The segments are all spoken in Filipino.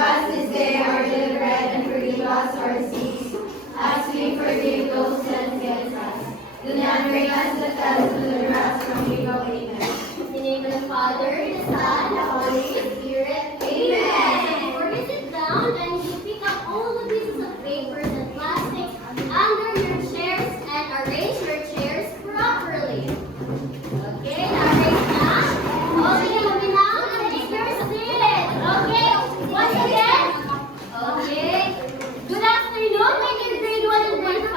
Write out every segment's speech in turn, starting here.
us this day our daily bread, and forgive us our sins, as we forgive those who sin against us. Do not bring us into temptation, but deliver us from evil. Amen. In the name of the Father, the Son, the Holy Spirit. Amen. Before you sit down, then you pick up all the pieces of papers and plastics under your chairs and arrange your chairs properly. Okay, arrange na. Okay, moving down and take your seat. Okay, once again. Okay. Good afternoon, my dear grade 1 and grade 5.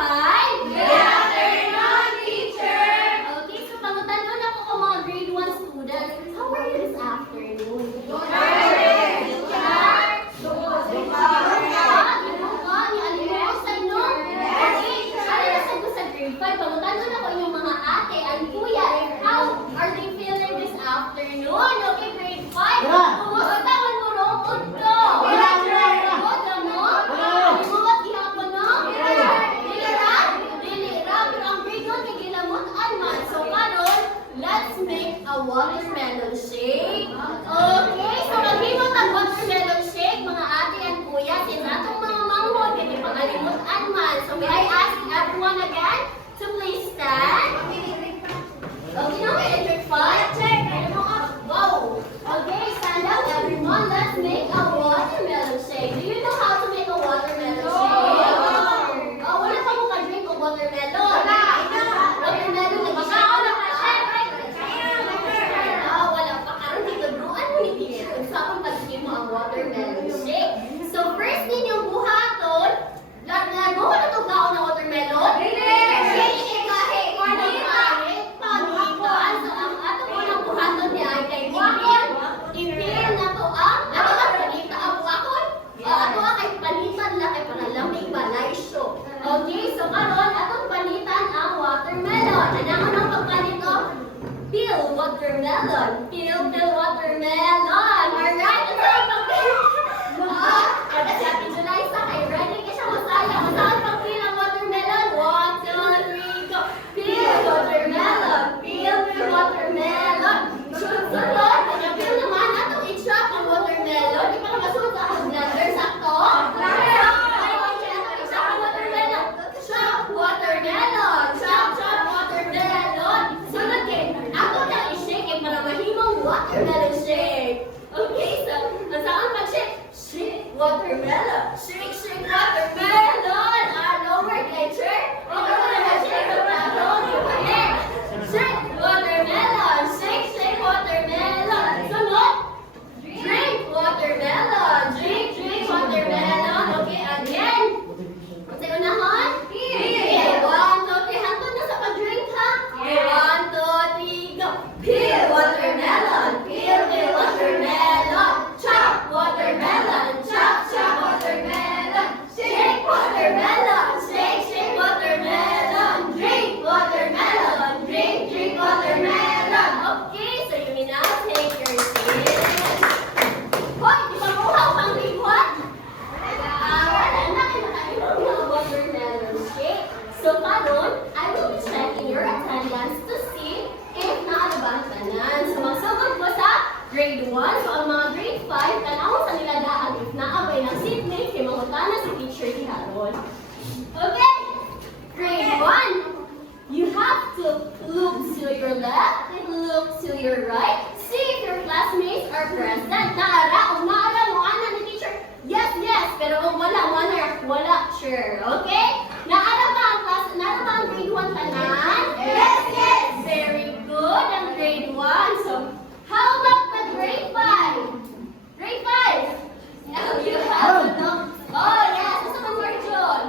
Good afternoon, teacher. Okay, so pangutan ko na po ko mga grade 1 students. How are you this afternoon? Pangutan ko na ko yung mga ate and kuya. How are they feeling this afternoon? Okay, grade 5. Kumusta man mo rongod ko? Kumusta mo? Kumusta gihapon no? Dili ra. Pero ang grade 1 kay gilamutan man. So karon, let's make a watermelon shake. Okay, so maghimo tag watermelon shake mga ate and kuya. Since atong mga manghod kay pangalimutan man. So may I ask everyone again to please stand. Okay, now we enter 5. Check. Wow. Okay, stand up everyone. Let's make a watermelon shake. Do you know how to make a watermelon shake? Oh, wala pa mo ka-drink of watermelon. Watermelon na baka ako wala pa. Karoon dito, bruan mo ni teacher. Kung saan pag-give mo ang watermelon shake. So, first ninyong buhaton. Lago na itong gaon ng watermelon? Ipil na to ang panita ang buwakon. Ato ang kay panitan lang kay panalamig balay show. Okay, so karon atong panitan ang watermelon. Anong ang pagpanito? Peel watermelon. Peel watermelon. Alright, ito ang pagpil. Kada si Ate Julaysa kay ready ka siya masaya. Masaan pagpil ang watermelon? 1, 2, 3, go. Peel watermelon. Peel watermelon. Sunod, pag-peel naman atong i-chop ang watermelon. Di pa ka masunod sa akong blender, sakto? I-chop ang watermelon. Chop watermelon. Chop watermelon. Sunod din, ako na i-shake eh, para mahimong watermelon shake. Okay, so, ang saan pag-shake? Shake watermelon. Shake watermelon. Lower teacher. Okay, so na-shake watermelon. Okay. Shake watermelon. Shake watermelon. Sunod. Drink watermelon. Drink watermelon. Okay, again. Sa unahon? Okay, 1, 2, 3. Hantod na sa pag-drink ha? Okay, 1, 2, 3, go. Peel watermelon. Peel watermelon. Chop watermelon. Chop watermelon. Shake watermelon. Shake watermelon. Drink watermelon. Drink watermelon. Okay, so you may now take your seat. Hoy, di ba mo pang grade 1? Wala na kayo nakainom ng watermelon shake. So karon, I will be checking your attendance to see if naabang tanan. So magsugod ko sa grade 1. So ang mga grade 5, tanaw sa nila daan if naabay ng seatmate kay mangutana si teacher ni Haron. Okay, grade 1. You have to look to your left and look to your right. See if your classmates are present. Naara mo ana ni teacher. Yes, pero kung wala, sure. Okay? Naara ba ang grade 1 tanan? Yes. Very good, ang grade 1. So, how about the grade 5? Grade 5? You have to know. Oh, yes. Gusto mo more, John?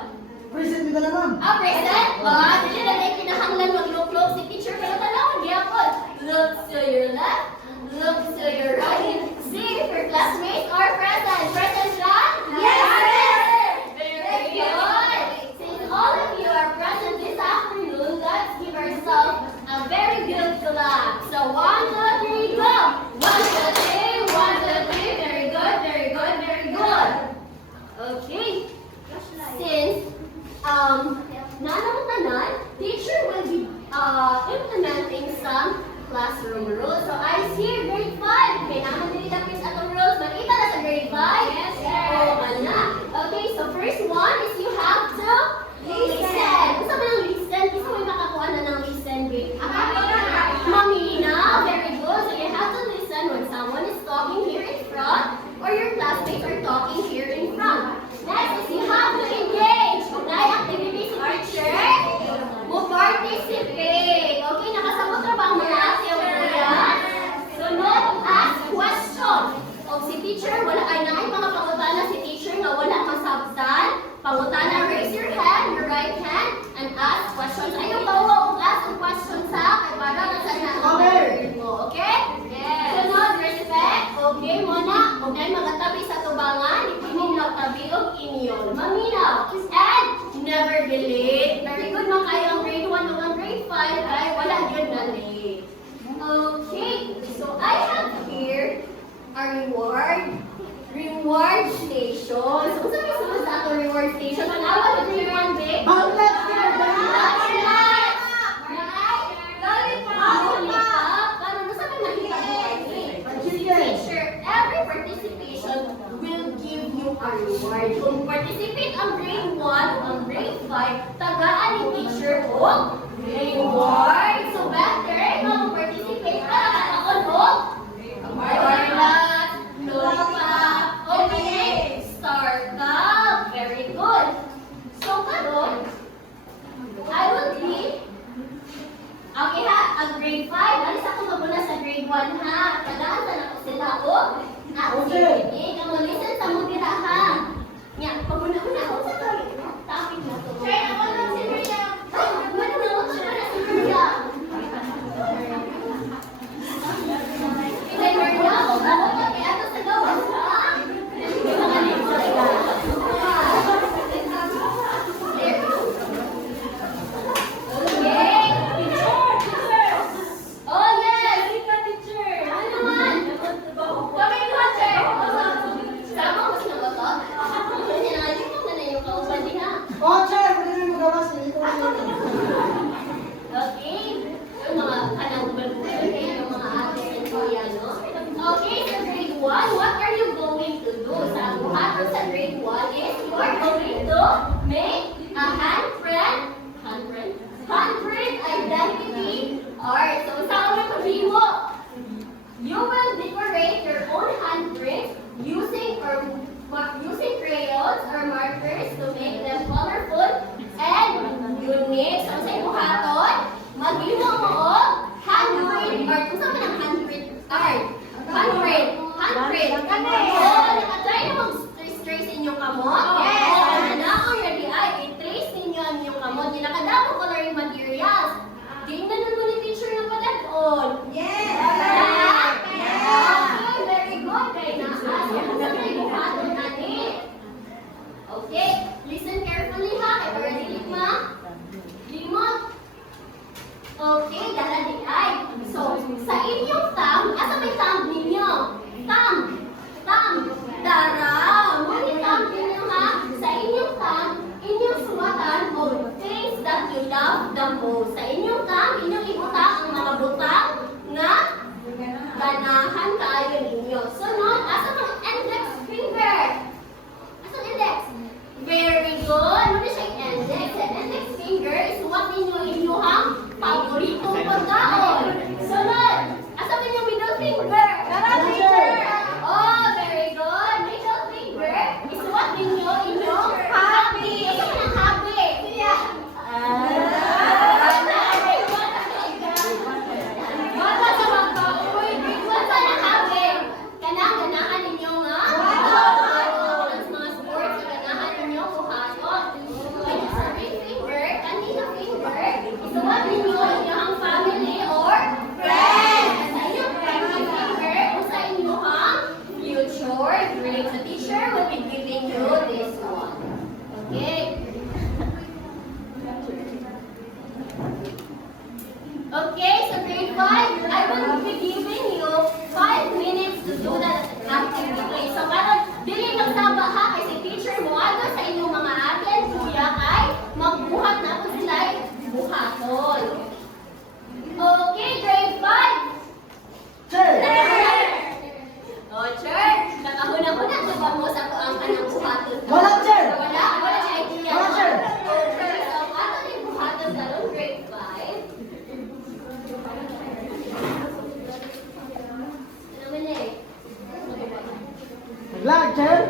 Present ka na, ma'am. Present? Dili na may kinahanglan mag-look si teacher. Pero talawag gyapon. Look to your left. Look to your right. See if your classmates are present. Present siya? Yes! Very good. Since all of you are present this afternoon, let's give ourselves a very good clap. So 1, 2, 3, go! 1, 2, 3, 1, 2, 3. Very good. Okay. Since nanamutanan, teacher will be implementing some classroom rules. So I see grade 5. Okay, naman din dapit atong rules. Makita na sa grade 5? Yes, sir. So I have here a reward station. So sabi sunod sa ato reward station. Tanawa na grade 1, babe? Banglat, sir! Banglat! Every participation will give you a reward. Kung participate ang grade 1, ang grade 5, tagaan ni teacher o reward. So better, mag-participate ka na ako, Marlat, Lollipop, okay, Startup, very good. So karon, I will be okay ha, ang grade 5, alis ako muna sa grade 1 ha. Tandaan na ako sila o. Okay. Kamu listen sa mo dira ha. Nya, paguna-una ako sa topic na to. Kaya ako lang si Maria. Ano na ako sa si Maria? Kaya Maria, ako kaya ato sa gawas ha. Oh, sir! Pwede mo gawas. Okay, yung mga kanang-balbulan kayo, yung mga ate and kuya, no? Okay, so grade 1, what are you going to do? Sa buhaton sa grade 1 is you are going to make a handprint identity art. So, sa una sabihin mo, you will decorate your own handprint using crayons or markers to make them colorful and unique. So, sa buhaton, maghimo mo o handprint art. Kung saan ang handprint art? Handprint. Oh, nakatry na mag-trace inyong kamot? Yes. Na already ay, i-trace ninyo ang inyong kamot. Di nakadamo coloring materials. Tingnan mo ni teacher ng padagon. Yes. Okay, very good. Kaya na, kung saan ay buhaton natin. Okay, listen carefully ha. Kaya para dilig ma. Limot. Okay, dala di ay. So, sa inyong thumb, asa may thumb ninyo? Thumb. Dara. Ngunit thumb ninyo ha. Sa inyong thumb, inyong sumatan o things that you love the most. Sa inyong thumb, inyong ibutang ang mga butang na ganahan kaayo ninyo. Sunod, asa ang index finger? Asa ang index? Very good. Muna siya yung index. Ang index finger is what ninyo inyong paboritong pagkaon. Sunod, asa man yung middle finger? Oh, very good. Middle finger is what ninyo inyong hobby. Asa man ang hobby? Bata sa magka-uy. Bata na hobby. Ganahan ninyo nga. Ang mga sports, ganahan ninyo buhaton. Kaya sa ring finger, kanina finger, is what ninyo inyong family or friends. Sa inyong ring finger, kung sa inyong future, during the teacher will be giving you this one. Okay? Okay, so grade 5, I will be giving you 5 minutes to do that activity. So, parang dili magsaba ha, kasi teacher mo, ano sa inyong mga ate at kuya ay magbuhat na kung sila ay buhaton. Okay, grade 5. Sir! Oh, sir, nakahuna-huna ko ba mo sa ang kanang buhaton? Wala, sir! Wala siya idea. Wala, sir! Okay, so ato yung buhaton sa grade 5. Lag, sir!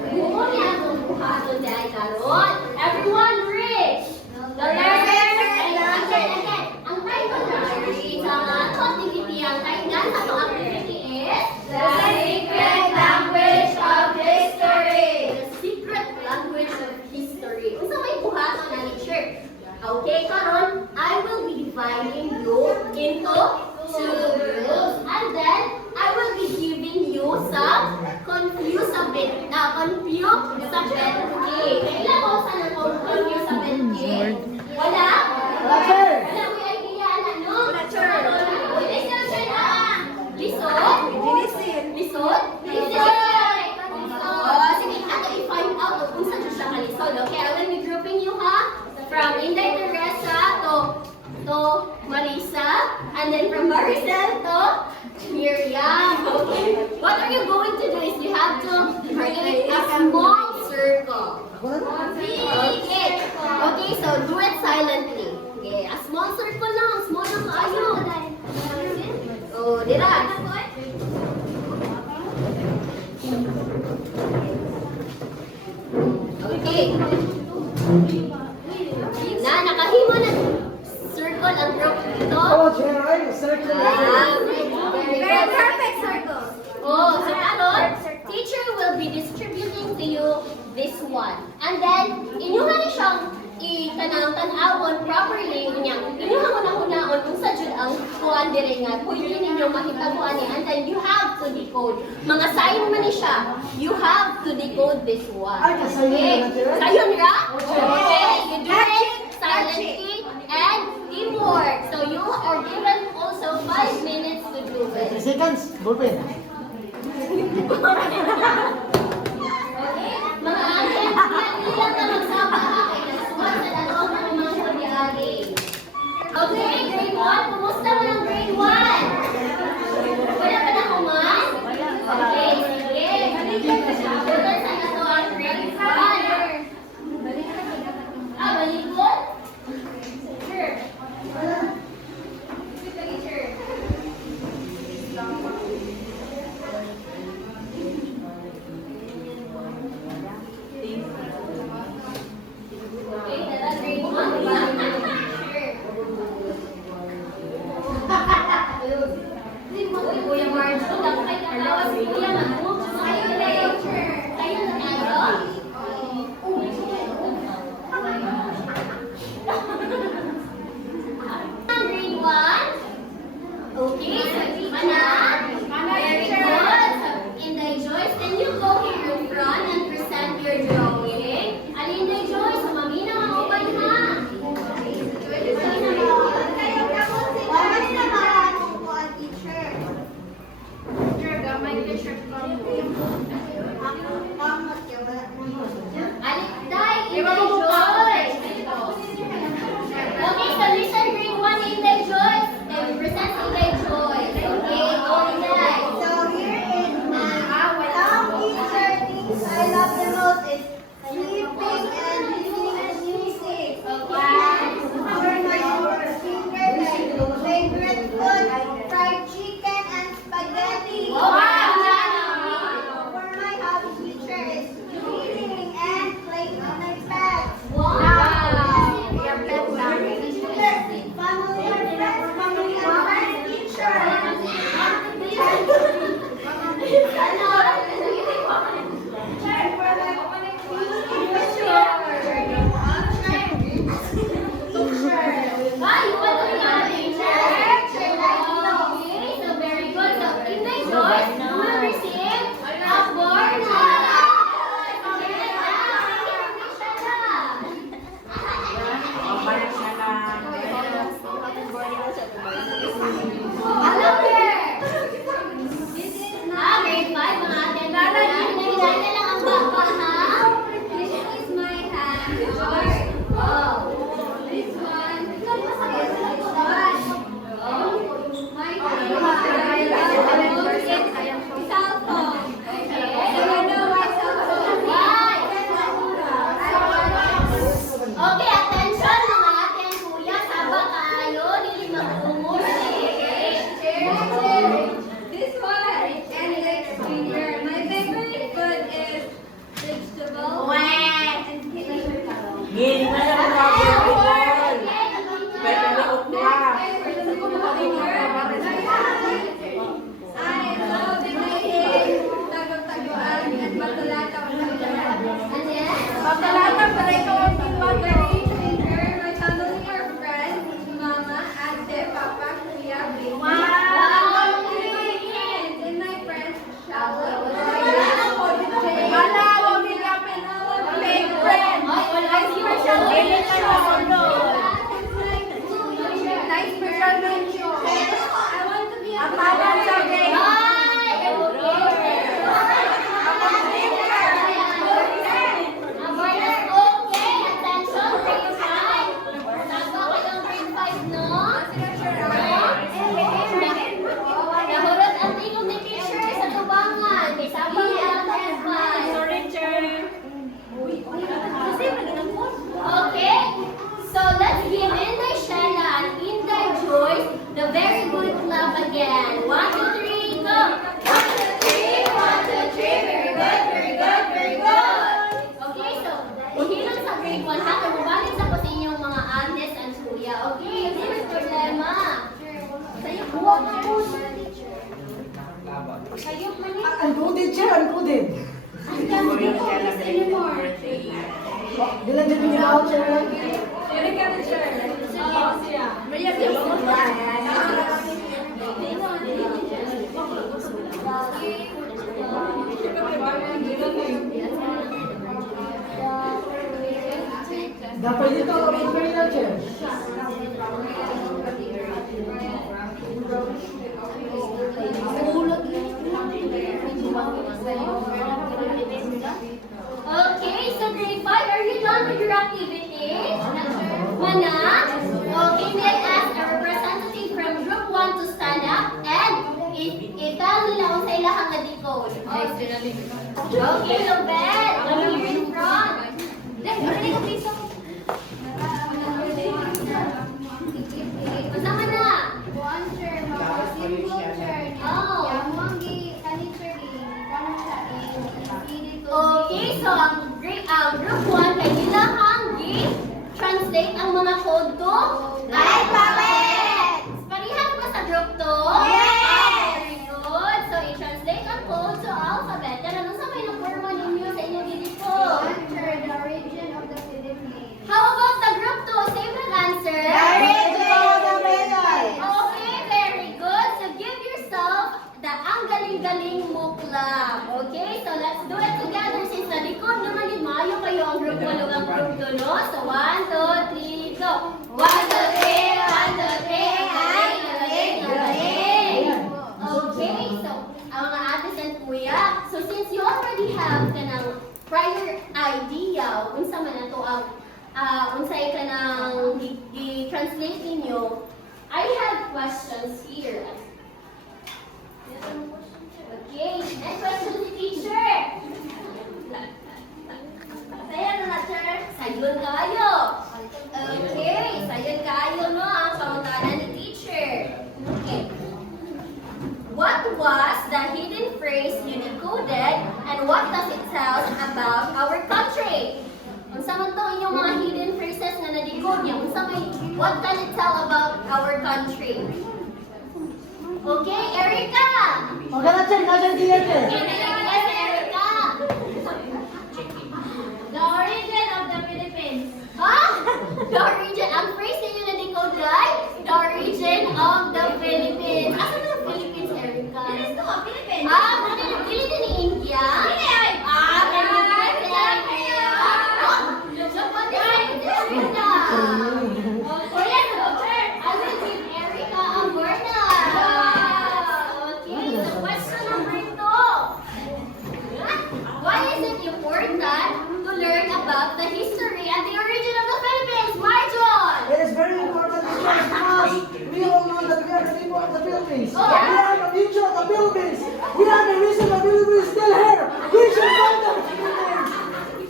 Everyone reach! The letter again. Ang title na reach sa ato activity, ang title sa ato activity is The Secret Language of History. The Secret Language of History. Kung sa may buhaton na ni Sir. Okay, karon, I will be dividing you into 2 groups. And then, I will be giving you some confusability. Kailan ko sa confusability? Wala? Wala, sir! Wala, may idea na, no? Listen, sir, listen. What are you going to do is you have to create a small circle. Okay. Okay, so do it silently. Okay, a small circle lang. Small lang kayo. Oh, dira. Okay. Na, nakahimo na circle ang group dito. Oh, chair, ay, circle. Very Perfect circle. Oh, so karon, teacher will be distributing to you this one. And then, inyong na siyang itanang-tanawon properly niya. Inyong una-unaon kung sa jud ang kuan dire nga. Pwede ninyo mahitaguan niya. And then you have to decode. Mga sign man ni siya. You have to decode this one. Ay, kasayon Okay. na natin. Sayon ra? Okay. You do it silently and teamwork. So you are given also 5 minutes to do 3 it. seconds, ballpen. Okay? Mga akin, ilang na magsama kay Naswan sa dalawang ng mga kunyari. Okay, grade 1. Kumusta mo ng grade 1? Wala ka na kuman? Okay, sige. Bulan sa nato ang grade 1. Ah, balikod? Sure. Teacher. Okay, dala grade 1, diba? Sure. Uy, Kuya Marjo, dapat kay katawas si Kuya Mag-move. Ayun na yun. Ayun na tayo. Grade 1. Okay, so Mana. Very good. So, Inday Joyce, can you go here in front and present your drawing? Inday Joyce, mamina ang open ha. Alikday, Inday Joyce. Okay, so listen, grade 1, Inday Joyce. They will present Inday Joyce. Okay, go Inday. So here is my some teacher things I love the most is sleeping and listening to music. And for my favorite food, fried chicken and spaghetti. Wow! For Uncoded, chair, uncoded. Dilan dyan yung out, chair. Dapat dito, kapag na, chair. Okay, so grade 5, are you done with your activities? Mana? Okay, may I ask a representative from group 1 to stand up and itang nila kung sa ilahang na-decode. Okay, Lobet, come here in front. Kasama na. Okay, so ang group 1 kay nila translate ang mga code to alphabet. Parihan ba sa group 2? Yes! Very good. So i-translate ang code to alphabet. Yan ano sa may na-forma ninyo sa inyong dito? How about the group 2? Same ang answer? Okay, very good. So give yourself the ang galing-galing mo club. Okay, so let's do it together. Since sa likod naman din maayo kayo ang group 1 o ang group 2, no? So 1, 2, 3, go! 1, 2, 3, 1, 2, 3, ay, galing. Okay, so ang mga atis and kuya, so since you already have kanang prior idea unsa man ato ang unsay kanang i-translate ninyo, I have questions here. Okay, next question si teacher. Sayon na, teacher. Sayon kayo. Okay, sayon kayo, no? Ang pangutanan ni teacher. Okay. What was the hidden phrase you decoded and what does it tell about our country? Unsa man to inyong mga hidden phrases na na-decode niya? What can it tell about our country? Okay, Erica! Okay na, chair, nasa diyan, chair. Yes, Erica! The origin of the Philippines. Huh? The origin, ang phrase na yun na-decode guys? The origin of the Philippines. Asa na ang Philippines, Erica? Philippines. Philippines ni India? Very good, Erica. What is Erica? Oh, yes, doctor. I will give Erica a bonus. Okay, so question number 2. Why is it important to learn about the history and the origin of the Philippines? Marjon! It is very important because we all know that we are the people of the Philippines. Oh. We are the future of the Philippines. We are the reason the Philippines is still here. We should find the Philippines.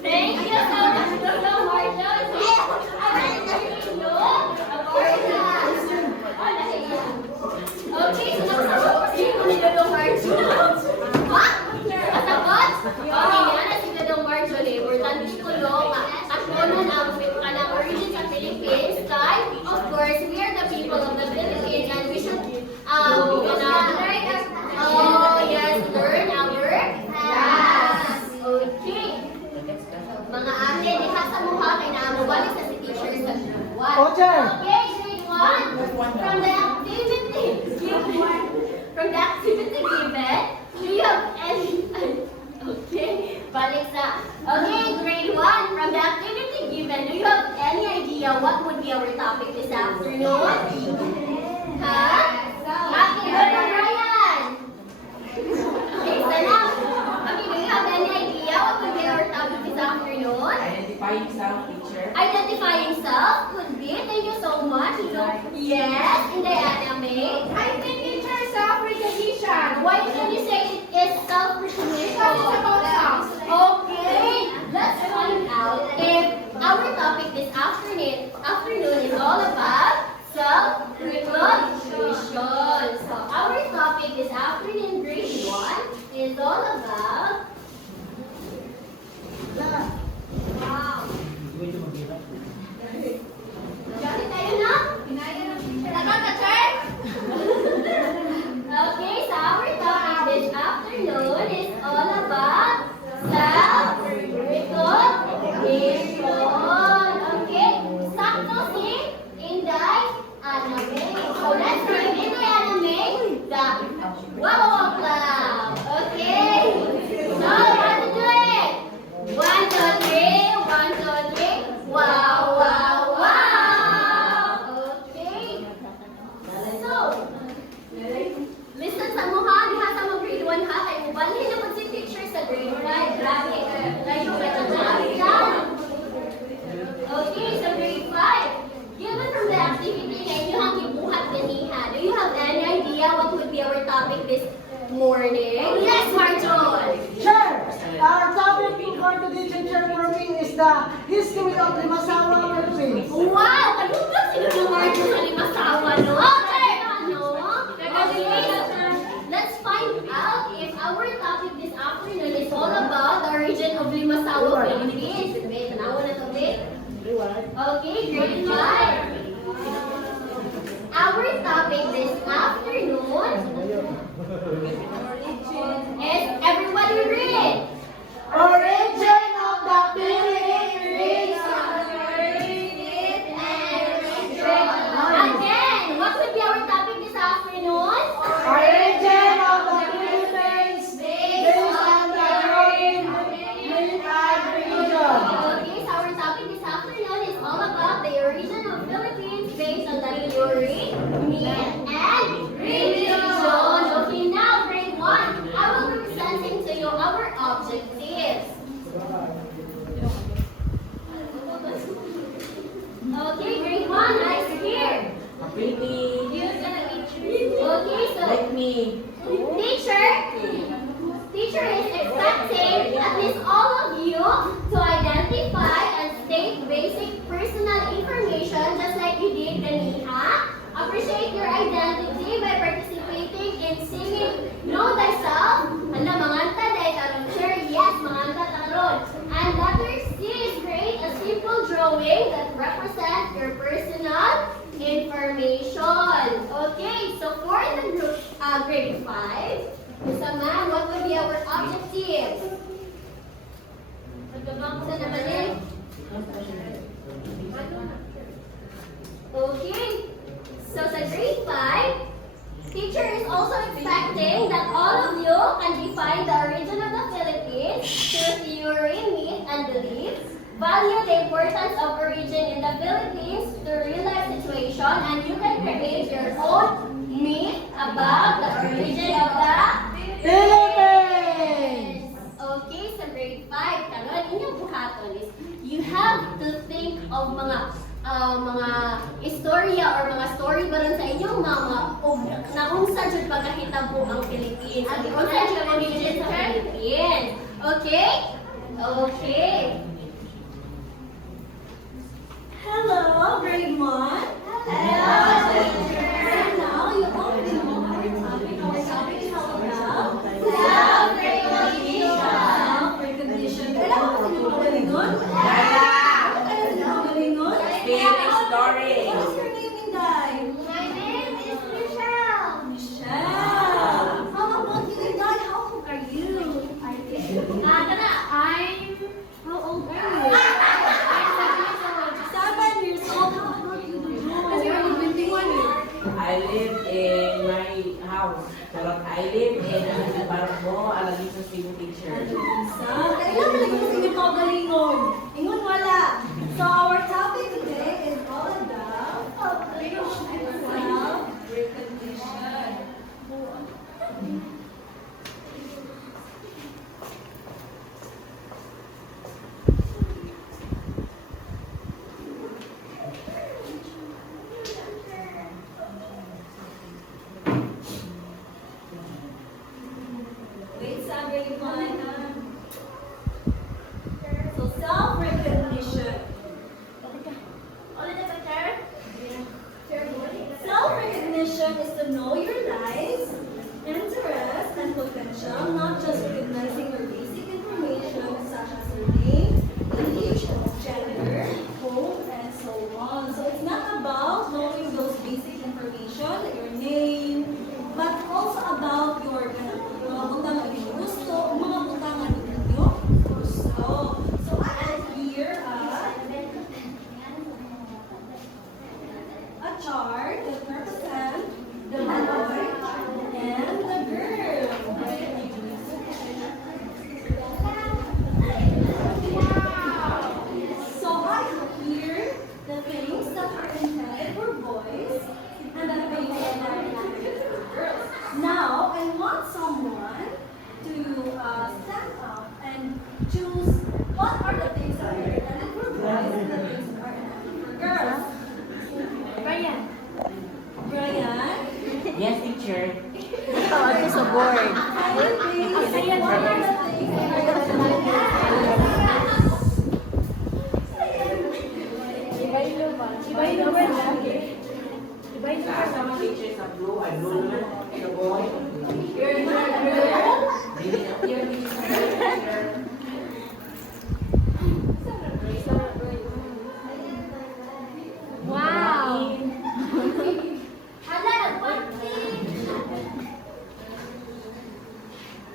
Thank you so much, Dr. Marjon. Okay, so nagsasagot si Dr. Marjon. Ha? Kasagot? Okay, yan na si Dr. Marjon eh. Importante dito lang. Ako nun ang origin sa Philippines. Kay, of course, we are the people of the Philippines and we should learn our past. Okay. Mga ate, di ka sa mukha kay naamubalik sa si teacher sa group 1. Oh, Chair. Okay, grade 1. From the activity given, do you have any, okay, balik sa, okay, grade 1. From the activity given, do you have any idea what would be our topic this afternoon? Huh? Happy birthday, Ryan! Okay, Sanam. Okay, do you have any idea what would be our topic this afternoon? Identifying self, teacher. Identifying self could be. Thank you so much. Yes, in the anime. I think it's your self-recognition. Why can you say it is self-recognition? Because it's about us. Okay, let's find out if our topic this afternoon is all about self-recognition. So our topic this afternoon, grade 1, is all about. Wow. Galing tayo na? Okay? Yes, Marjon! Chair, our topic for today's chair for me is the history of the Masawa Philippines. Wow! Ano ba sila ng Marjon sa Limasawa, no? Okay! Okay, let's find out if our topic this afternoon is all about the origin of Limasawa, Philippines. Wait, tanawa na to, wait. Okay, grade 5. Our topic this afternoon is, everybody read. Origin of the Philippines. Again, what would be our topic this afternoon? Origin of the Philippines based on the growing meat and religion. Okay, so our topic this afternoon is all about the origin of Philippines based on the theory, myth, and religion. Okay, now grade 1, I will be presenting to you our objectives. Okay, grade 1, nice here. Baby, Okay, so let me. Teacher is expecting at least all of you to identify and state basic personal information just like you did kanina. Appreciate your identity by participating in singing Know Thyself. Hala, manganta dahil tarong share. Yes, manganta taron. And letter C is create a simple drawing that represents your personal information. Okay, so for the group grade 5, Sama, what would be our objectives? Sa naman eh? Okay, so sa grade 5, teacher is also expecting that all of you can define the origin of the Philippines through theory, myth, and beliefs. Value the importance of origin in the Philippines to real-life situation, and you can create your own myth about the origin of the Philippines! Okay, sa grade 5, karon inyong buhaton is you have to think of mga istorya or mga story ba rin sa inyong mga na unsa jud pagkahitabo ang Philippines. At unsa jud ang origin sa Philippines. Okay? Okay. Hello, grade 1. Hello, teacher. Now, you already know our topic. Our topic is all about Self-recognition. self-recognition. Kailangan mo yung magaling nun? Kailangan mo magaling nun? Spirit story. What is your name, Inday? My name is Michelle. Michelle. How about you, Inday? How old are you? Kana, how old are you? 7 years old. How about you, Dudu? You're only 21 years. I live in my house. Pero I live in Barbo, Alagin sa Cebu teacher. Kailangan lagi mo sa inyong kagalingon. Ingon wala. So our topic today is all about self-recognition. Wait, sa grade 1. So self-recognition. Ulit na ba, Chair? Self-recognition is to know your likes, interests, and potential, not just recognizing your basic information such as your name, age, gender, home, and so on. So it's not about knowing those basic information, like your name, but also about your mga butang na gusto, mga butang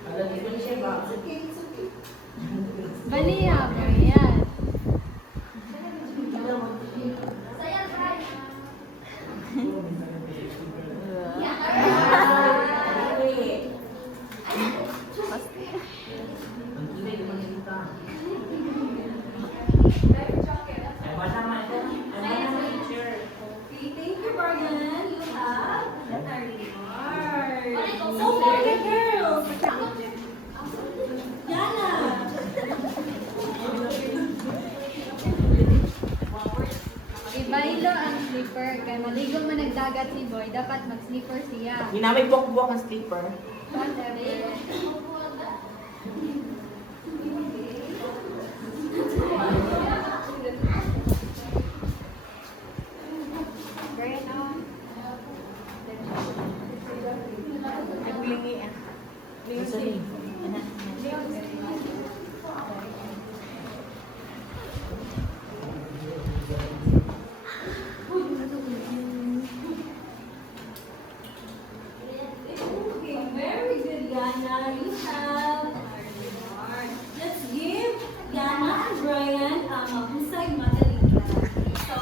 Alam niyo siya ba? Baliya ba yan? Saya, try. Okay, thank you, Morgan. You have a reward. So So for the girls, Yana. Ibailo ang slipper. Kaya maligo mo nagdagat si Boy, dapat mag-slipper siya. Ginamit buwak-buwak ang slipper. Whatever. Very now. Sorry. Okay, very good, Yana. You have a reward. Let's give Yana and Brian a mahusay magaling ka. So,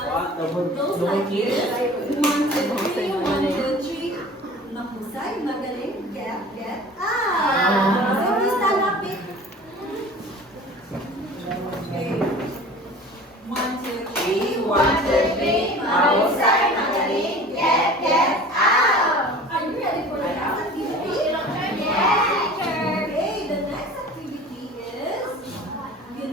those like this. 1, 2, 3, 1, 2, 3. Mahusay, magaling, get, So, you stand up, big. Okay. 1, 2, 3. 1, 2, 3. Mahusay, magaling, get out! Are you ready for the next activity? Yes, teacher! Okay, the next activity is you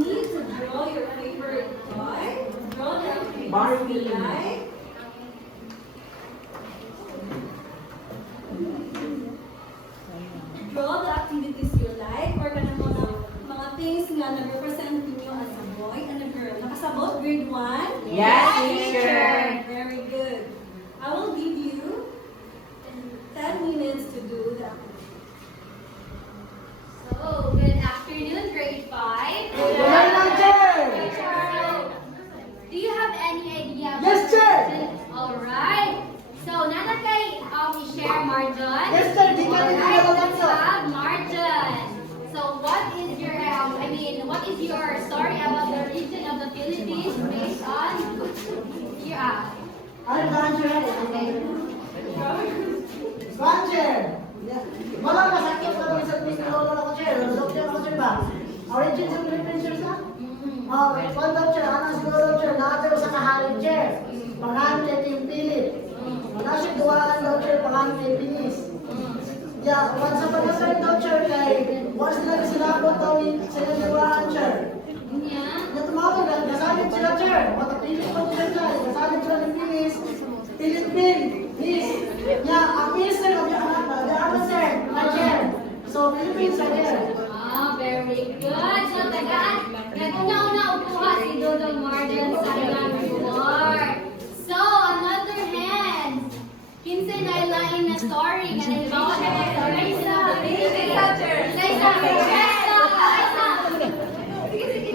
need to draw your favorite toy. Draw the activities Barbie. you like. Draw the activities you like or kanang mga things nga nag-represent ninyo as a boy and a girl. Nakasabot grade 1? Yes, teacher. Very good. I will give you 10 minutes to do that. So, good afternoon, grade 5. Do you have any idea? Yes, sir. All right. So, nana kay i-share Marjon. Yes, sir. Di ka All rin right, nila let's sir. have Marjon. So, what is your story about the region of the Philippines based on yeah. Ano ba ang sir? Roger! Wala masakit pa kami sa Pilipinas lolo na ko, sir. Doktor ako, sir ba? Origin sa Philippines, sir, sa? One doctor, ano siguro, sir? Nakatero sa kaharin, sir. Pangalan kay Team Philip. Wala siya duwaan, doctor, pangalan kay Pinis. Yeah, once upon a time, doctor, kay once nila sinabot daw sila duwaan, sir. Yeah. Natumawag, nasalit sila, sir. Matapilit ko sila, sir. Nasalit sila ng Pinis. Philippine, Miss. Yeah, ang Miss, sir, ang ano, sir, my chair. So, Philippines are there. Ah, very good. So, tagaan. Una upuha si Dodong Marjon sa ilang reward. So, another hand. Kinsa na ilain na story. Halimbawa na yung story sa Liza.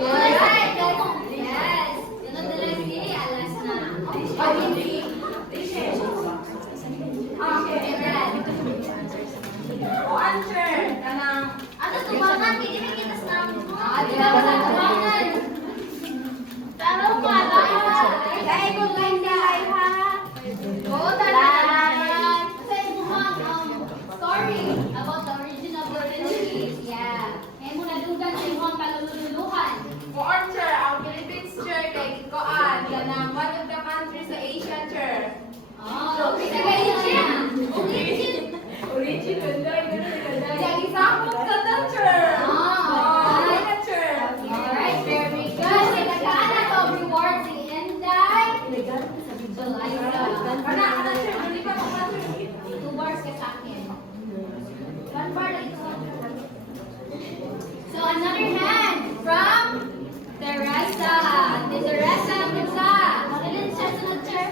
Alright. Yes. Yun ang dala si alas na. Okay, Brad. Answer! Kanang Ano tumangan? Hindi kita sa di ba wala tumangan? Taro ka, Liza. Kaya kung hindi ay ha. Oo, talaga. Kasi story about the origin of the Philippines. Yeah. Ngayon mo nadugan sa imong kalululuhan. For answer, ang Philippines chair kay Koan, kanang one of the countries sa Asia chair. Oh, kasi kayo siya. Origin kanday, Yang isakop sa the chair. Alright. Chair. Alright, very good. May nagkaana to reward si Enday. So, Liza. Ana, chair, hindi pa ako 2 bars ka sa akin. 1 bar na ito. So, another hand from Teresa. Ate Teresa, Teresa. Magaling siya sa chair.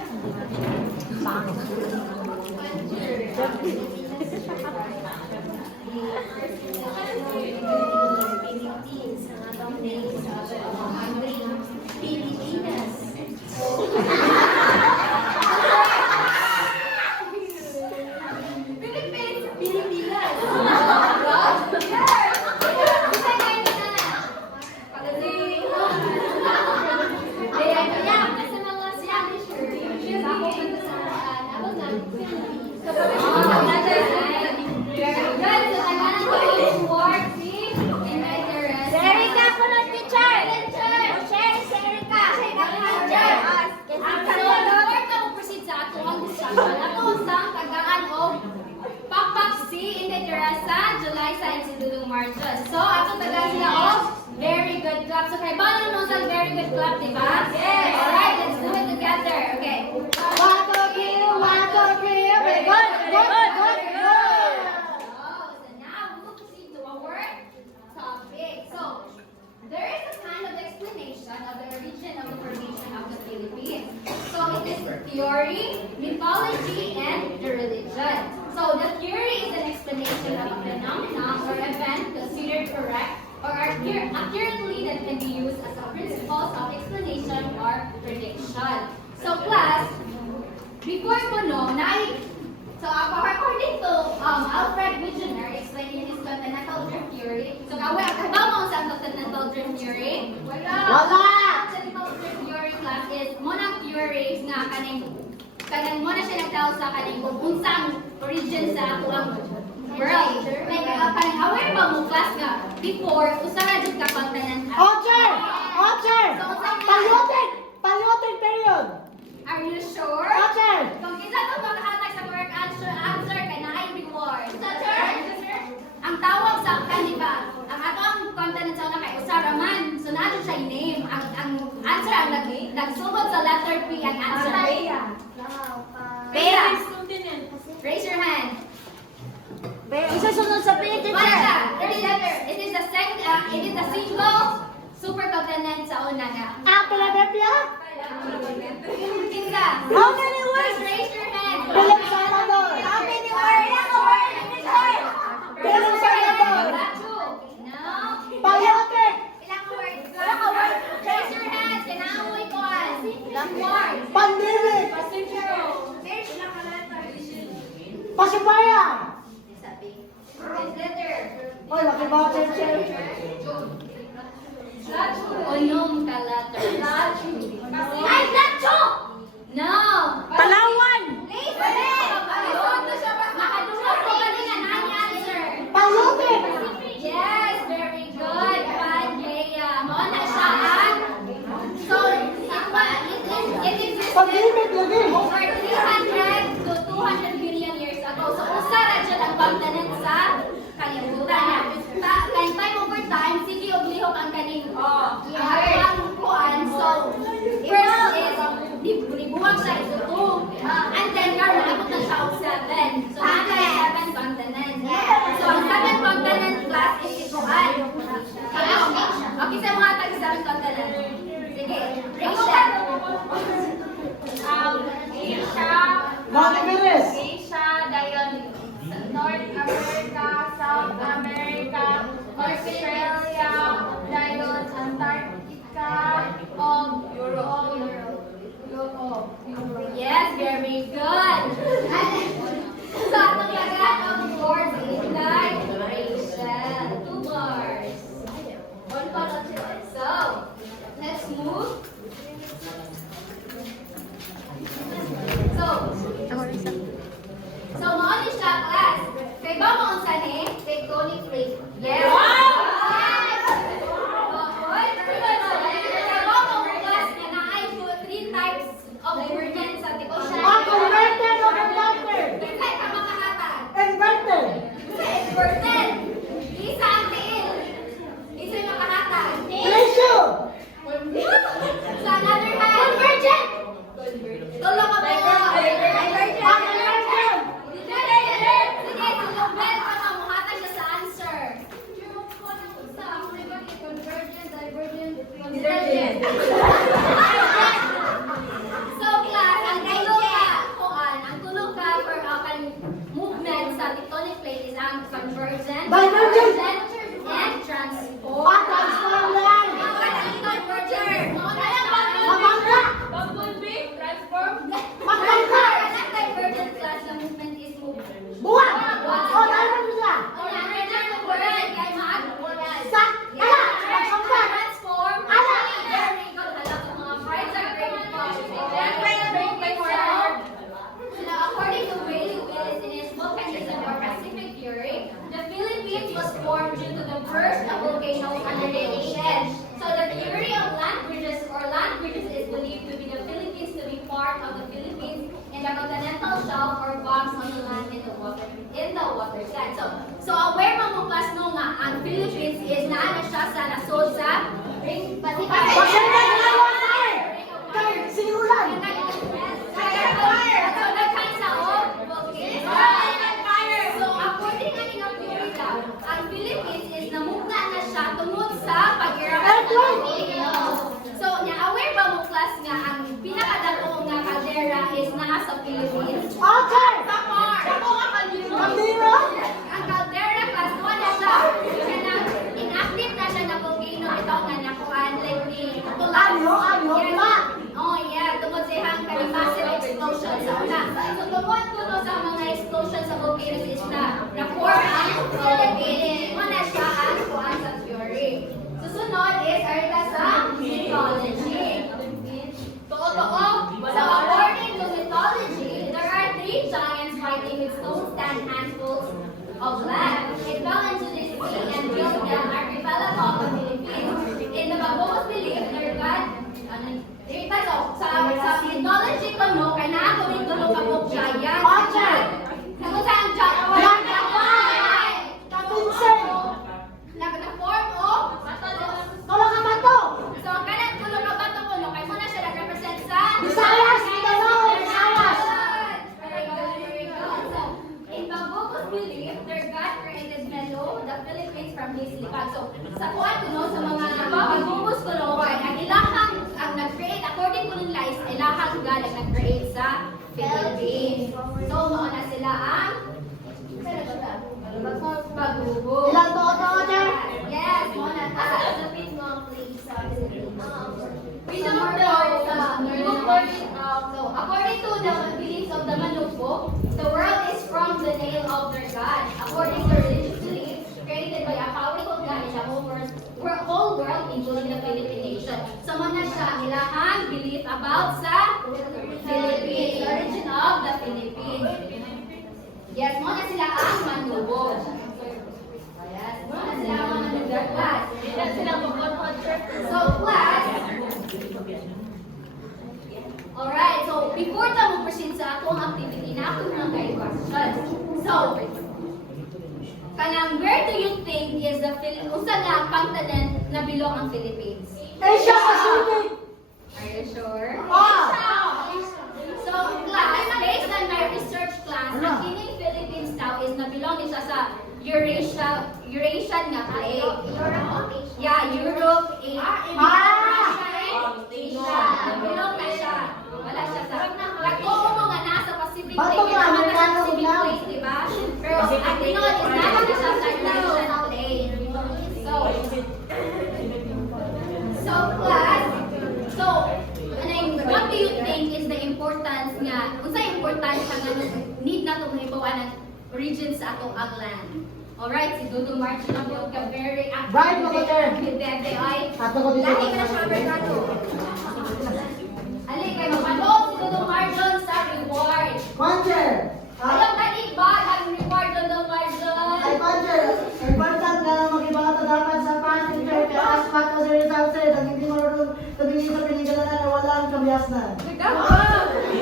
Philippines, ang atong name sa Pilipinas. session. Ako usang tagaan og Pakpak C in the Teresa, July sa Dudong Marjos. So, ako tagaan sila og very good clap. So, kay Bano mo sa very good clap, di ba? Yes! Alright, let's do it together. Okay. Wato kill, wato kill. Good, good, good, good. So now we will proceed to our topic. So, there is a kind of explanation of the origin of the formation of the Philippines. So, it is the theory, mythology, and the religion. So, the theory is an explanation of a phenomenon or event considered correct or accurately that can be used as a principle of explanation or prediction. So, class, before ko no, so according to Alfred Wegener explaining his continental drift theory, so kabaw mo sa continental drift theory? Wala! Continental drift theory class is monang theories nga kanang mo na siya nagtao sa kaning kung unsang origin sa atuang world. Like kanang aware ba mo class nga before usa na jud ka continent. Ocher! Ocher! Palyotin period! Are you sure? Ocher! Kung kinsa to makahatag sa correct answer kay naay reward. Ang tawag sa kanila, ang atong continent sa una kay Usara man. So nato siya name. Ang answer ang nagsugod sa letter P ang answer. Bea. Raise your hand. Isasunod sa pin, What is that? It is a single supercontinent sa una nga. Philadelphia? Kinsa? How many words? Just raise your hand. Philip Salvador. How many words? Philip Salvador. That's true. No. Palyotin! Ilang words? Raise your hand. Kinahoy ko. Ilang words? Pandemic! Pasipaya! Letter. Oy, makibatin siya. Unong ka letter. Ay, Lacho! No. Palawan! Nakadungog ko kanina na ang answer. Palyotin! Yes, very good, Pangea. Mao na siya ang so it existed Pandemic lagi! over 300 to 200 billion years ago. So usa ra jud ang continent sa kalibutan. Kay time over time, sige og lihok ang kaning ang kuan. So first is nibuwag siya into 2. And then karon nabot na siya og 7. So nakay 7 continents. So ang 7 continent class is ikuan. Okay, sa mga tag 7 continent. Sige, Rachel. Asia, Mount Everest! Asia, dayon North America, South America, Australia, dayon Antarctica, Europe. Yes, very good. So, atong lagat ang boards is like Rachel. 2 bars. 1 bar. So, let's move. So mo ni siya class. Kay ba mo unsa ni? Tectonic plate. Yes. Yes. Oy, kay ba mo class nga naay 3 types of divergence sa tectonic. Converted o converted? Kinsa ka makahatag? Inverted! Inverted. Isa ang tiil. Isa yung makahatag. Ratio! Sa another hand. Convergent. Tulo ka ba? Converted! Sige, sumubel ka na. Muhatag siya sa answer. Convergent, divergent, convergent. So, class, ang tulog ka for movement sa tectonic plate is ang convergent, Divergent. and transform. Transform lang! Convergent. Mabangga! Mabangga! Ang divergent class na movement is movement. Buwan! O, tayo mo siya! Transform. Ala! Very good. Hala ko mga friends are great. According to Willis in his book Volcanism or Pacific Theory, the Philippines was formed shelf or box on the land in the water side. So aware mo mo class no nga ang Philippines is naa na siya sa nasod sa ring Pacific. Sinulan! So according nga ni nga Florida, ang Philippines is namugna na siya tungod sa pag-irap sa Pilipino. So aware ba mo class nga ang pinakadako nga kaldera is naa sa Philippines? Okay! Kaldera? Ang caldera class ko na siya. Inactive na siya na volcano ito nga nakuhaan like ni Oh yeah, tungkol sa ihang massive explosion sa una. So tungkol kuno sa mga explosion sa volcanoes is na-form ang Philippines. Muna siya ang kuhaan sa theory. Susunod is arika sa mythology. Totoo. So according to mythology, there are 3 giants fighting with stones and handfuls of land. It fell into the sea and built the archipelago of the Philippines. In the Bagos belief, their God, sa mythology ko no, kaya na ako rin tulog ako giant. Kung saan giant? Nag-form of So, kanang tulog ka bato ko no, kaya muna siya nag-represent sa Visayas! Very good. So, in Bagos belief, their God created Melo, the Philippines from his lipad. So, sa kuwan ko no, sa mga Bagos ko no, ang ilahang ang nag-create, according to nila is ilahang God ang nag-create sa Philippines. So, mauna sila ang Bagubo. Ilang totoo dyan? Yes, mauna. Lapit mo ang place sa We don't know. So, according to the beliefs of the Manukbo, the world is from the nail of their God. According to religious beliefs, created by a powerful God in the whole world, including the Philippine nation. So, muna siya ilahang belief about sa Philippines, origin of the Philippines. Yes, muna sila ang Manukbo. Yes, muna sila ang Manukbo class. So, class, alright, so before ta mo proceed sa akong activity, na ako mga kayo questions. So, kanang where do you think is the unsa nga continent na belong ang Philippines? Asia Pacific! Are you sure? So, class, based on my research class, ang kining Philippines now is nabilong siya sa Eurasian nga plate. Yeah, Europe, Asia. Nabilong na siya. Wala siya sa... Nagtuo mo nga nasa Pacific Bato Plate. nga, Naman na sa Amerikano Pacific lang. Plate, di ba? Pero ang tinuod is nasa na siya sa Eurasian plate. So, class, what do you think is the importance nga, unsa importance nga need na itong hibawan ng regions sa atong aglan? Alright, si Dudu March na po ka very active. Right, mga sir. With the FBI. Ato ko dito. Lagi ka na siya Amerikano. Ali, kayo mapanood si Dudu Marjon sa reward. Pancher! Ayaw na iba ang reward Dudu Marjon. Ay, Pancher! Important na mag-ibata dapat sa Pancher. Kaya aspat mo sa result sir. Ang hindi marunong tumingin sa pinigalanan na wala ang kabias na. Hindi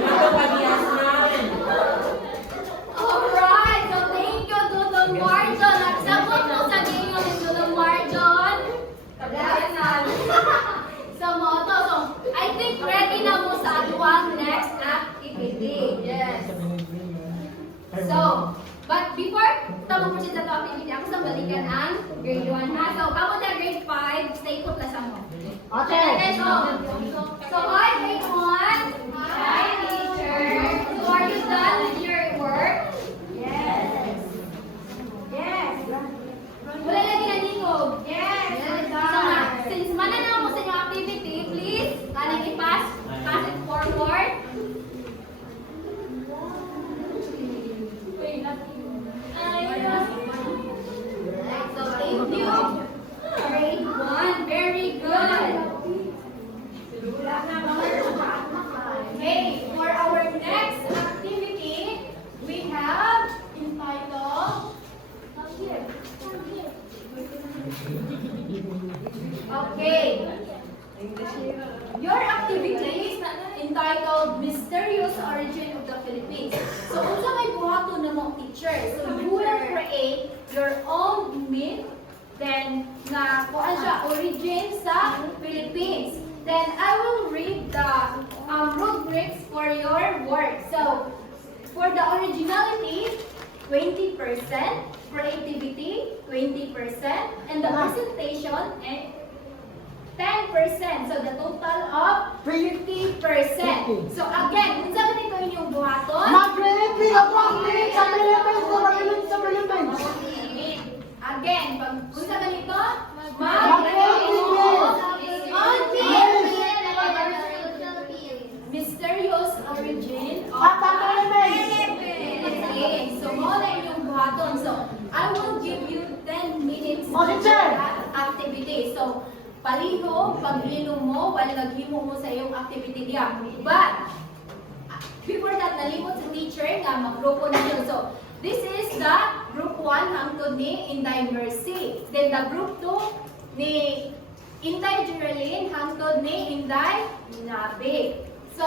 ko pabiyas na. Alright, so thank you Dudu Marjon. Nagsabot mo sa ginyo ni Dudu Marjon. So mo to, so I think ready na mo sa ating next activity. Yes. So, but before tamo po siya sa activity, ako sa balikan ang grade 1 ha. So, kamo na grade 5, stay put lang sa mo. Okay! So hi grade 1. Hi teacher. So are you done with your work? Yes. Wala lagi na lingog. Yes. So nga, since mananaw mo sa inyong activity, please, pass it forward. So thank you. Grade 1, very good. teacher. So you will create your own myth, then nga kuan siya origin sa Philippines. Then I will read the rubrics for your work. So for the originality, 20%, creativity, 20%, and the presentation, 10%. So the total of 50%. So again, kung saan ganito inyong buhaton? Mag-create ako ang create sa Philippines. Mag-create sa Philippines. Again, pag kung saan ganito? Mysterious origin of Okay, so mo na inyong buhaton. So, I will give you 10 minutes Oh, teacher! that activity. So, paliho, pag-inom mo, wala naghimo mo sa iyong activity diya. But, before that, nalimot sa teacher nga mag-grupo ninyo. So, this is the group 1 hangtod ni Inday Mercy. Then, the group 2 ni Inday Geraldine hangtod ni Inday Nabe. So,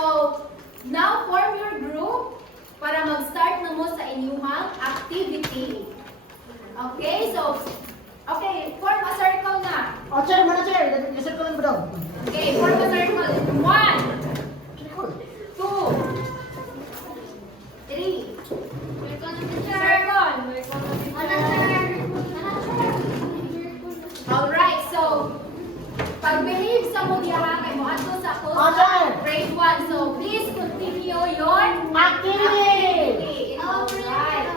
now form your group para mag-start na mo sa inyong activity. Okay, so, okay, form a circle na. O, chair, mana chair. Isip ko lang ba daw? Okay, form a circle. 1, 2, 3. Circle. Alright, so, pag-believe sa mo diya kay mo ato sa ako sa grade 1. So, please continue your activity. Alright.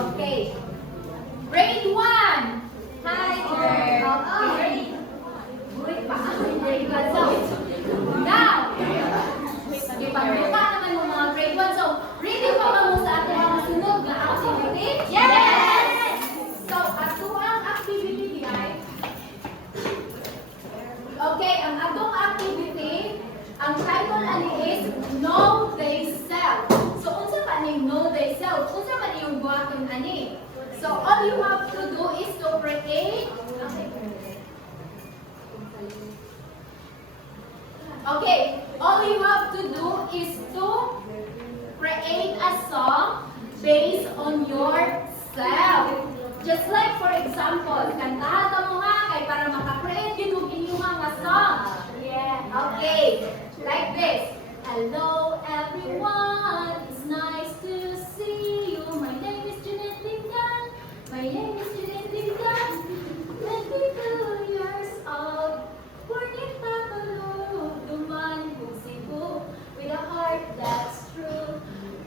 Okay. Grade 1. Hi, girl. Okay. Grade 1. So, now, pagbuka naman mo mga grade 1. So, ready pa ba mo sa ating mga sunod na activity? Yes! So, ato ang activity ay okay, ang atong activity, ang title ani is Know Thyself. So, unsa man ning know thyself? Unsa man yung buhaton ani? So, all you have to do is to create Okay, all you have to do is to create a song based on yourself. Just like for example, kantahan mo nga kay para maka-create yun yung inyong mga song. Yeah. Okay, like this. Hello everyone, it's nice to see you. My name is Jeanette Lingan. My name is Jeanette Lingan. 22 years old. Born in Tagalog, Duman, Cebu, with a heart that's true.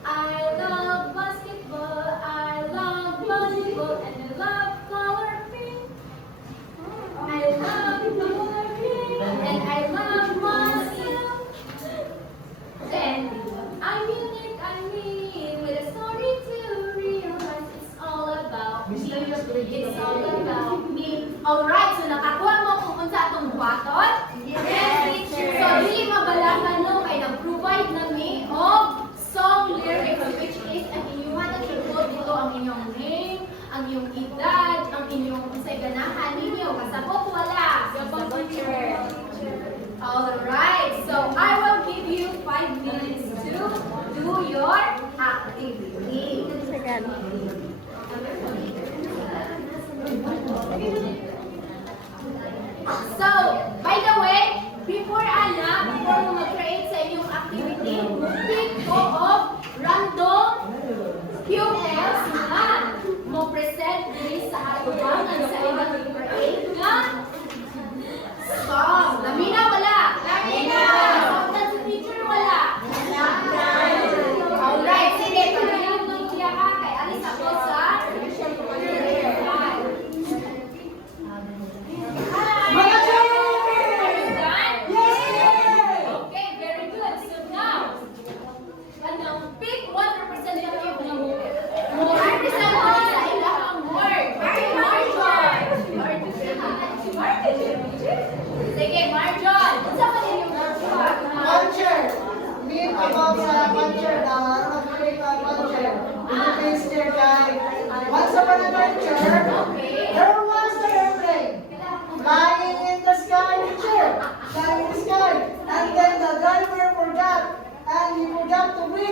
I love basketball, I love volleyball, and I love color pink. I love color pink, and I love myself. Then, I'm unique, I mean, with a story to realize it's all about me. It's all about me. Alright, so nakakuha mo kung unsa atong buhaton? Yes, teacher. So, dili mabalakan no kay nag-provide na me of song lyrics, which is ang inyong nagsugod dito ang inyong name, ang inyong edad, ang inyong unsay ganahan ninyo. Kasabot wala. Sabot teacher. Alright, so I will give you 5 minutes to do your activity. So, by the way, before mo mag-create sa inyong activity, pick go of random pupils na mo present din sa atuan sa inyong create nga song. Lamina wala. Lamina. Sa teacher wala. Alright, sige, pag-inom ng siya ka, kay alis ako sa Mana chair! Okay, very good. So now, pick one representative na mo. Represent mo sa ilang word. Sige, Marjon. Unsa man yung word? Puncher! Mean about sa puncher na mag-create a puncher. Philippines chair kay once upon a adventure, there was an airplane flying in the sky, chair, flying in the sky, and then the driver forgot, and he forgot to breathe.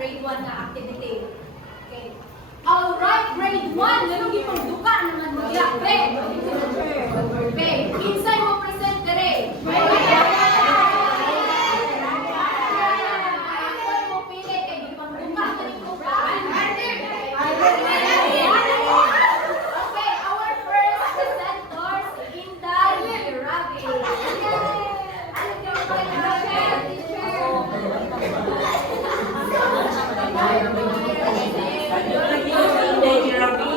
grade 1 na activity. Okay. Alright, grade 1. Lalo gipang duka naman mo ya. Okay. Okay. Insay mo present dire. Ako mo pili kay gipang duka kani ko ba? Okay, our first presenter si Inday Rabi. Ano lagi yung Inday Rabi?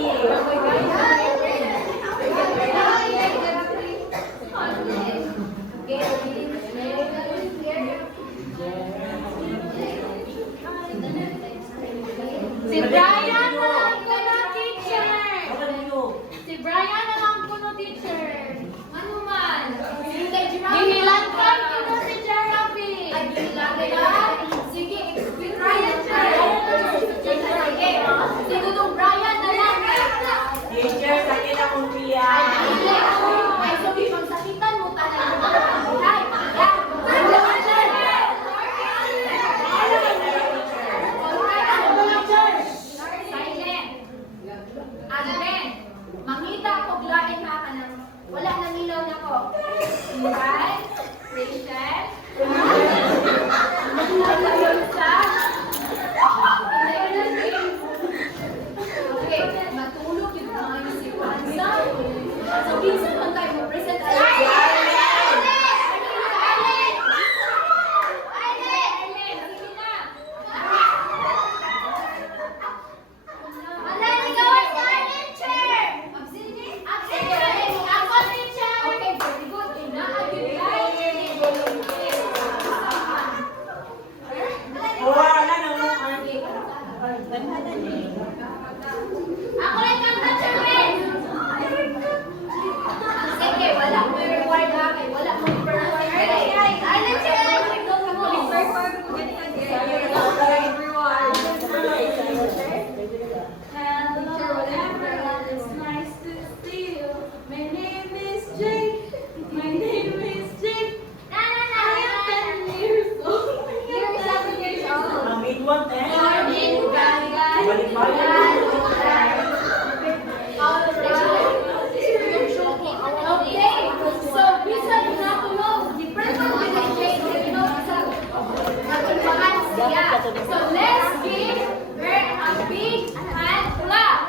Si Brian na lang ko no, teacher. Ako niyo. Si Brian na lang ko no, teacher. Ano man? Gihilan ka ko no, si Jarabi. Ay, gihilan ka? Sige, explain Brian siya. Sige, si Dudong Brian na lang. Teacher, sakit akong tiya. Ay, sabi, pagsakitan mo talaga. Ay, silent. Again, mangita ko glain ha ka ng wala nang ilaw na ko. Right? Rachel? Okay, matulog yung mga si Kwanza. So, minsan lang tayo mag-present. Wala na mo. Ako rin ang teacher, sige, wala mo yung reward ha. Wala mo yung reward. Ano siya? Hello, everyone. It's nice to see you. My name is Jake. My name is Jake. I am 10 years old. You're 7 years old. Midwan eh. Okay, so bisa pinatulog. Different from the Jake, you know, sa matulungan siya. So let's give her a big hand clap.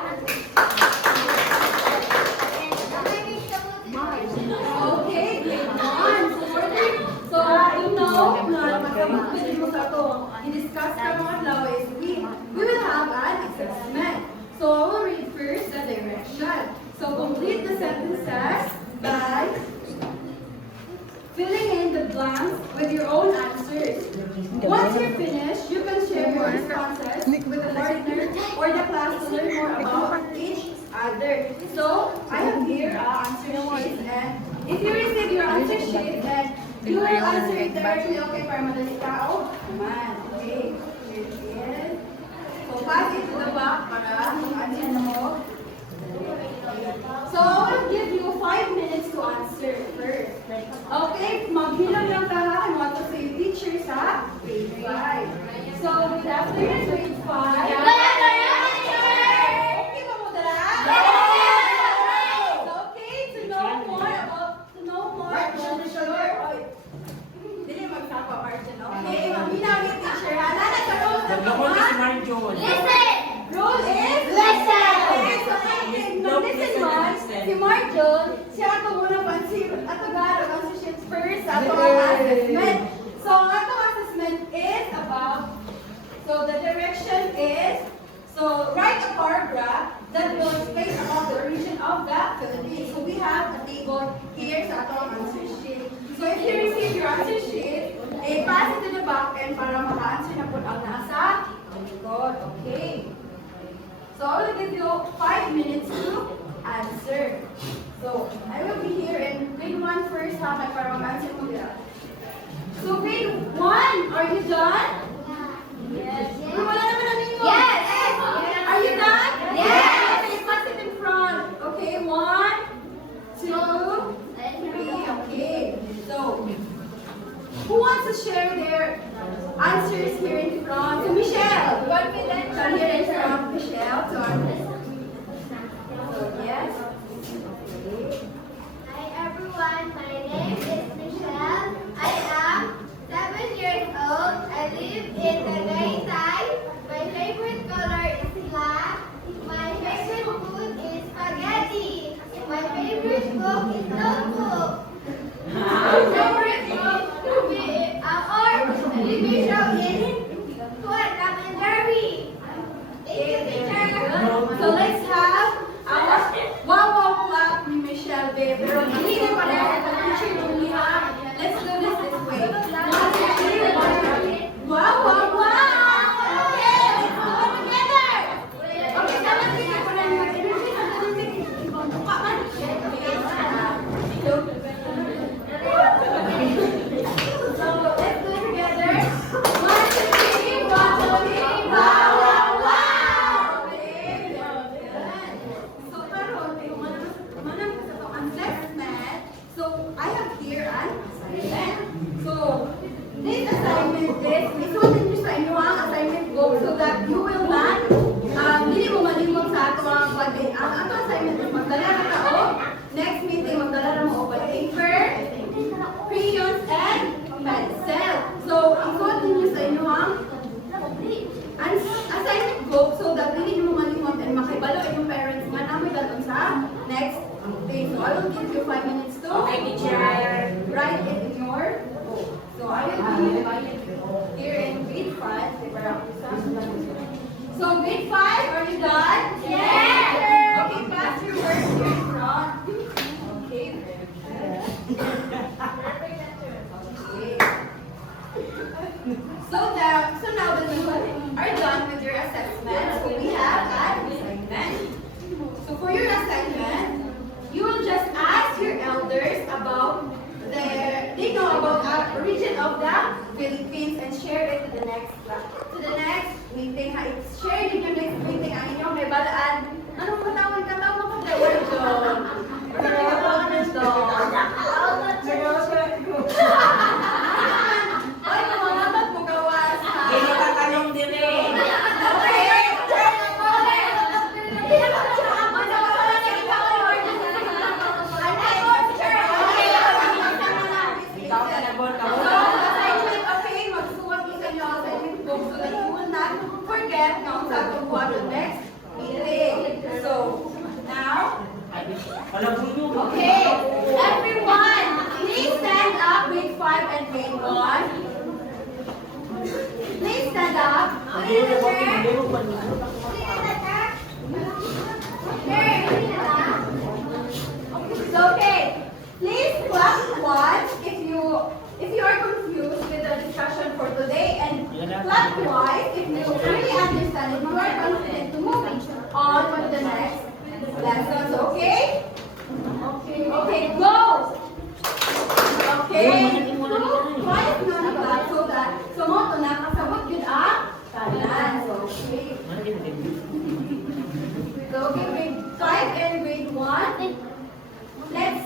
Okay, grade 1. So, you know, magpapagpili mo sa ito. I-discuss ka mga law is we will have an assessment. So, I will read first the direction. So, complete the sentences by filling in the blanks with your own answers. Once you're finished, you can share your responses with the partner or the class to learn more about each other. So, I have here answer sheet, and if you receive your answer sheet, then you will answer it directly, okay, para madali ka. Oh, naman. Okay, here it is. So, pass it to the back para answer mo. So, I will give you 5 minutes to answer first. Okay, maghilang lang ka ha. Ano ito sa yung teacher sa grade 5. So, good afternoon, grade 5. Okay ba mo dala? Okay, to know more about Dili magtapa, Martin. Okay, maminaw yung teacher ha. Nana, sa role Ako number ni si 1. Marjon. Listen! Rule is listen! Okay, so mag-listen man, si Marjon, siya ato muna pansin, ato gano'n ang sheets first, ato ang assessment. So, ato assessment is about, so the direction is, so write a paragraph that will explain about the origin of the Philippines. So we have a table here sa ato ang answer sheet. So if you receive your answer sheet, pass it to the back end para maka-answer na po ang nasa likod. Okay. So I will give you 5 minutes to answer. So I will be here in grade 1 first ha, para mag-answer mo nila. So grade 1, are you done? Yes. Wala naman ang lingo. Yes. Are you done? Yes. Okay, pass it in front. Okay, 1, 2, 3. Okay. So, who wants to share their answers here in front? So, Michelle, Notebook. Favorite book to be or television is what? Tom and Jerry. Thank you, teacher. So let's have our wow clap ni Michelle Bay. Pero hindi ko pa rin ang teacher Julie ha. Let's do this way. Wow! Okay, let's do it together. Okay, dapat hindi ko lang So let's do it together. 1, 2, 3, wow! So, pero, manang sa ang assessment. So, I have here an assignment. So, this assignment is, isunin nyo sa inyo ang assignment book so that you will not, hindi mo malimot sa ato ang pag ang ato assignment is magdala na ka o, next meeting magdala na mo o paper, crayons, and pencil. So, isunin nyo sa inyo ang assignment book so that hindi nyo malimot and makibalo yung parents man ang may daton sa next day. So, I will give you 5 minutes to write it in your book. So, I will give here in grade 5. So, grade 5, are you done? Yes. Okay, pass your work here in front. Okay. So now that you are done with your assessment, so we have an assignment. So for your assignment, you will just ask your elders about they know about the region of the Philippines and share it to the next meeting. Share it to the next meeting ang inyong may balaan. Anong patawag ka tawag ko? Wala dyan. Ay, mga mo gawas ha. Hindi ka tanong din eh. Ikaw ka na bon ka. Forget now what the next meeting. So now, Walang bunyo. okay, everyone, please stand up. Grade 5 and grade 1. Please stand up. Okay, please clap once if you are confused with the discussion for today, and clap twice if you really understand it. You are confident to move on to the next lessons. Okay? Okay, go. Okay. Twice na clap so that sumoto na kasabot yun ang kanan. Okay. So, okay, grade 5 and grade 1. Let's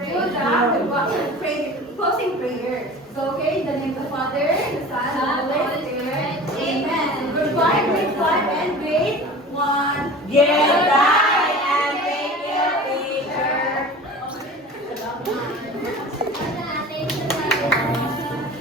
do the closing prayer. So, okay, in the name of the Father, the Son, and the Holy Spirit. Amen. Goodbye, grade 5 and grade 1. Yeah.